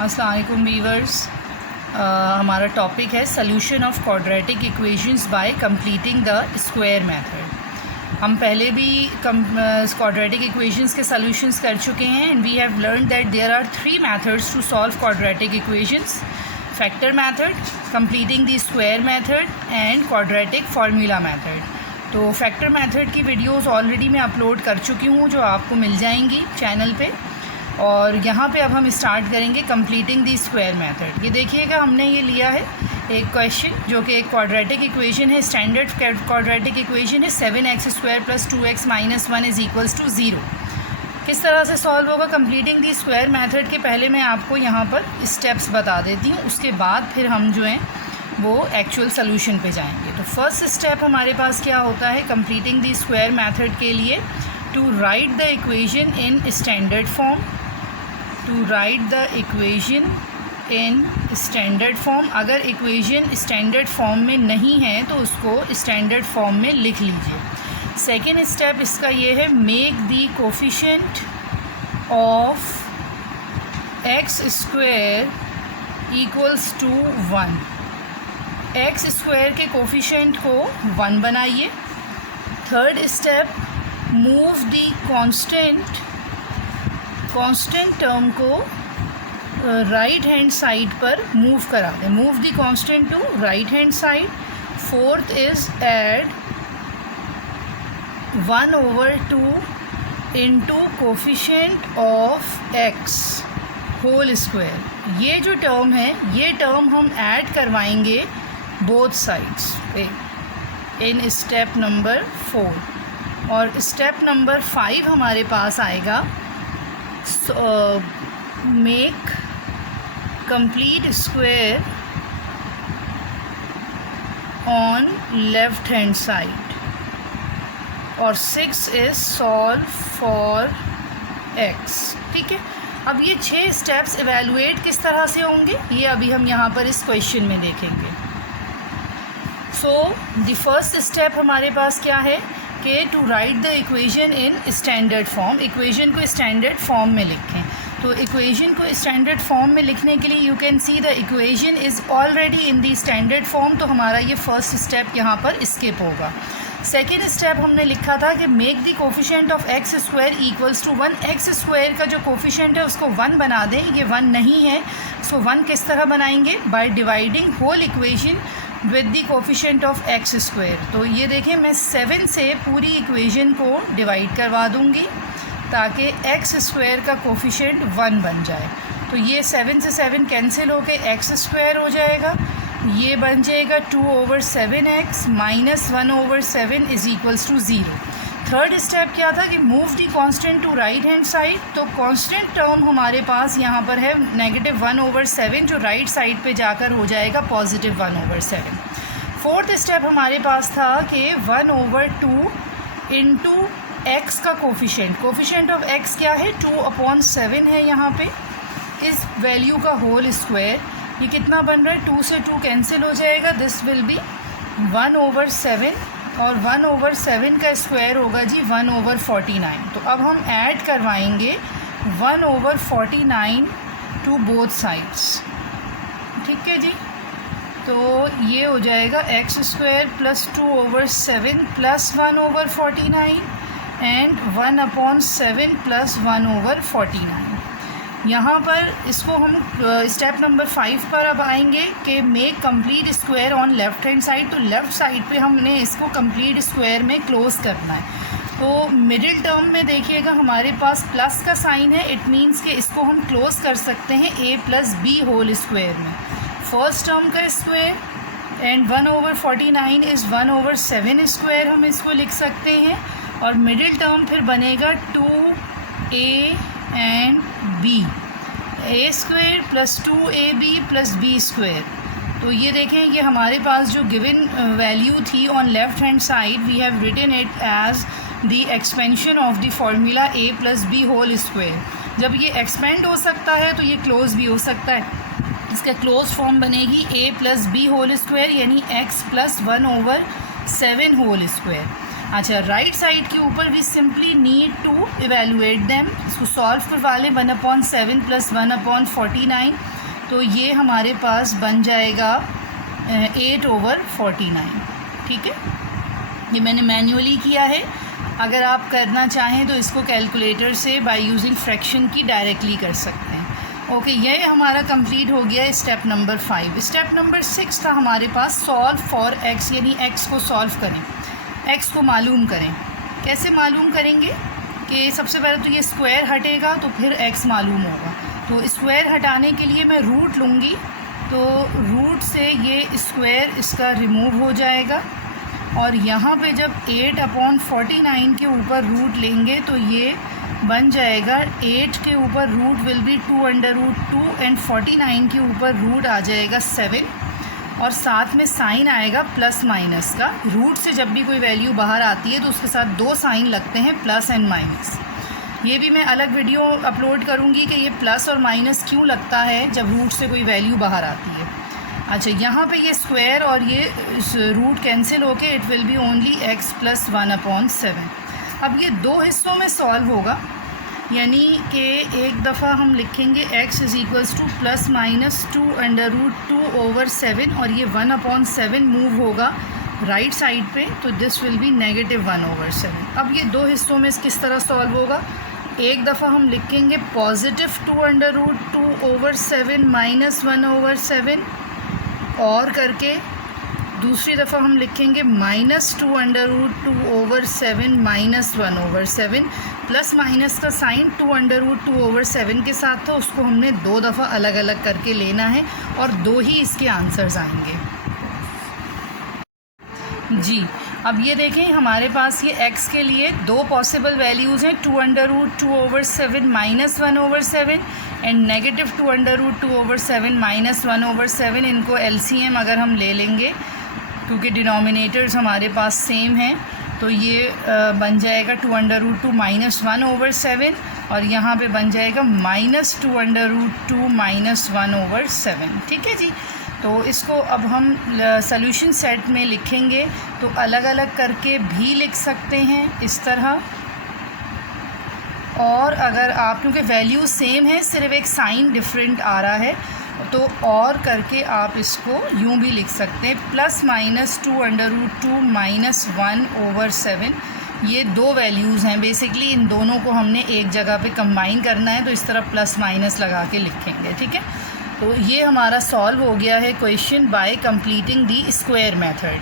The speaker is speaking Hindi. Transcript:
अस्सलाम वालेकुम वीवर्स। हमारा टॉपिक है solution of quadratic equations bye completing the square method. हम पहले भी क्वाड्रेटिक इक्वेशंस के सोल्यूशंस कर चुके हैं and we have learn that there are 3 methods to solve quadratic equations: factor method, completing the square method and quadratic formula method. तो फैक्टर मेथड की वीडियोस ऑलरेडी मैं अपलोड कर चुकी हूँ जो आपको मिल जाएंगी चैनल पे। और यहाँ पे अब हम स्टार्ट करेंगे कंप्लीटिंग दी स्क्वायर मेथड। ये देखिएगा, हमने ये लिया है एक क्वेश्चन जो कि एक क्वाड्रेटिक इक्वेशन है, स्टैंडर्ड क्वाड्रेटिक इक्वेशन है 7x² + 2x - 1 = 0। किस तरह से सॉल्व होगा कंप्लीटिंग दी स्क्वायर मेथड के पहले मैं आपको यहाँ पर स्टेप्स बता देती हूँ, उसके बाद फिर हम जो हैं वो एक्चुअल सोल्यूशन पे जाएंगे। तो फर्स्ट स्टेप हमारे पास क्या होता है कंप्लीटिंग दी स्क्वायर मेथड के लिए? To write the equation in standard form. To write the equation in standard form. अगर इक्वेशन स्टैंडर्ड फॉर्म में नहीं है तो उसको स्टैंडर्ड फॉर्म में लिख लीजिए। सेकेंड स्टेप इसका ये है, make the coefficient of x² = 1। x² के कोफिशिएंट को 1 बनाइए। Third step, move the constant term को राइट हैंड साइड पर मूव करा दें। Move the constant to right hand side. Fourth is add 1/2 into coefficient of x whole square. ये जो टर्म है ये टर्म हम ऐड करवाएंगे बोथ साइड्स पे इन स्टेप नंबर 4। और स्टेप नंबर 5 हमारे पास आएगा make complete square on left hand side. और 6 इज सॉल्व फॉर x। ठीक है, अब ये 6 स्टेप्स इवेलुएट किस तरह से होंगे ये अभी हम यहाँ पर इस क्वेश्चन में देखेंगे। सो द फर्स्ट स्टेप हमारे पास क्या है कि to write the equation in standard form. Equation को स्टैंडर्ड फॉर्म में लिखें। तो इक्वेशन को स्टैंडर्ड फॉर्म में लिखने के लिए you can see the equation is already in the standard form, तो हमारा ये फर्स्ट स्टेप यहाँ पर स्किप होगा। सेकेंड स्टेप हमने लिखा था कि make the coefficient of x² = 1। x² का जो कोफिशिएंट है उसको 1 बना दें। ये 1 नहीं है, सो 1 किस तरह बनाएंगे? By dividing whole equation with the coefficient of x²। तो ये देखें, मैं 7 से पूरी इक्वेशन को डिवाइड करवा दूँगी ताकि x² का कोफिशिएंट 1 बन जाए। तो ये 7 से 7 कैंसिल होके x² हो जाएगा। ये बन जाएगा 2/7x - 1/7 = 0। थर्ड स्टेप क्या था कि move the constant to right hand side. तो कांस्टेंट टर्म हमारे पास यहाँ पर है -1/7 जो राइट साइड पे जाकर हो जाएगा +1/7। फोर्थ स्टेप हमारे पास था कि 1/2 इंटू x का कोफिशिएंट ऑफ x क्या है? 2/7 है यहाँ पे, इस वैल्यू का होल स्क्वायर। ये कितना बन रहा है? 2 से 2 कैंसिल हो जाएगा, दिस विल बी 1/7 और 1/7 का स्क्वायर होगा जी 1/49। तो अब हम ऐड करवाएंगे 1/49 टू बोथ साइड्स। ठीक है जी, तो ये हो जाएगा x² + 2/7 + 1/49 एंड 1/7 + 1/49। यहाँ पर इसको हम स्टेप नंबर 5 पर अब आएंगे कि make complete square on left hand side. तो लेफ़्ट साइड पे हमने इसको कंप्लीट स्क्वायर में क्लोज़ करना है। तो मिडिल टर्म में देखिएगा हमारे पास प्लस का साइन है, इट मीन्स कि इसको हम क्लोज़ कर सकते हैं a + b होल स्क्वायर में। फर्स्ट टर्म का स्क्वायर एंड 1/49 इज़ 1/7 हम इसको लिख सकते हैं। और मिडिल टर्म फिर बनेगा 2a and b, a² + 2ab + b²। तो ये देखें, ये हमारे पास जो गिवन वैल्यू थी on left hand side we have written it as the expansion of the formula a + b whole square. जब ये एक्सपेंड हो सकता है तो ये क्लोज भी हो सकता है। इसका क्लोज फॉर्म बनेगी a + b होल स्क्वायर यानी x + 1/7 होल स्क्वायर। अच्छा, राइट साइड के ऊपर we simply need to evaluate them. इसको सॉल्व करवा लें 1/7 + 1/49, तो ये हमारे पास बन जाएगा 8/49। ठीक है, ये मैंने मैन्युअली किया है। अगर आप करना चाहें तो इसको कैलकुलेटर से बाय यूजिंग फ्रैक्शन की डायरेक्टली कर सकते हैं। ओके, ये हमारा कंप्लीट हो गया स्टेप नंबर 5। स्टेप नंबर 6 था हमारे पास सॉल्व फॉर एक्स, यानी एक्स को सॉल्व करें, एक्स को मालूम करें। कैसे मालूम करेंगे कि सबसे पहले तो ये स्क्वायर हटेगा तो फिर एक्स मालूम होगा। तो स्क्वायर हटाने के लिए मैं रूट लूँगी, तो रूट से ये स्क्वायर इसका रिमूव हो जाएगा और यहाँ पे जब 8/49 के ऊपर रूट लेंगे तो ये बन जाएगा 8 के ऊपर रूट विल बी 2/2 एंड 49 के ऊपर रूट आ जाएगा 7 और साथ में साइन आएगा प्लस माइनस का। रूट से जब भी कोई वैल्यू बाहर आती है तो उसके साथ 2 साइन लगते हैं, प्लस एंड माइनस। ये भी मैं अलग वीडियो अपलोड करूँगी कि ये प्लस और माइनस क्यों लगता है जब रूट से कोई वैल्यू बाहर आती है। अच्छा, यहाँ पे ये स्क्वायर और ये रूट कैंसिल होके it will be only x + 1/7। अब ये 2 हिस्सों में सॉल्व होगा, यानी कि एक दफ़ा हम लिखेंगे x = ±2√2/7 और ये 1/7 मूव होगा राइट साइड पे, तो दिस विल बी -1/7। अब ये 2 हिस्सों में किस तरह सॉल्व होगा? एक दफ़ा हम लिखेंगे +2√2/7 -1/7 और करके, दूसरी दफ़ा हम लिखेंगे -2√2/7 -1/7। प्लस माइनस का साइन 2√2/7 के साथ था, उसको हमने 2 दफ़ा अलग अलग करके लेना है और 2 ही इसके आंसर्स आएंगे। जी, अब ये देखें हमारे पास ये x के लिए 2 पॉसिबल वैल्यूज़ हैं, 2√2/7 -1/7 एंड -2√2/7 -1/7। इनको LCM अगर हम ले लेंगे, क्योंकि डिनोमिनेटर्स हमारे पास सेम हैं, तो ये बन जाएगा 2√2 -1/7 और यहाँ पे बन जाएगा -2√2 -1/7। ठीक है जी, तो इसको अब हम सॉल्यूशन सेट में लिखेंगे तो अलग अलग करके भी लिख सकते हैं इस तरह, और अगर आप, क्योंकि वैल्यू सेम है सिर्फ एक साइन डिफरेंट आ रहा है, तो और करके आप इसको यूँ भी लिख सकते हैं +-2√2 -1/7। ये 2 वैल्यूज़ हैं, बेसिकली इन दोनों को हमने एक जगह पे कंबाइन करना है, तो इस तरह प्लस माइनस लगा के लिखेंगे। ठीक है, तो ये हमारा सॉल्व हो गया है question by completing the square method.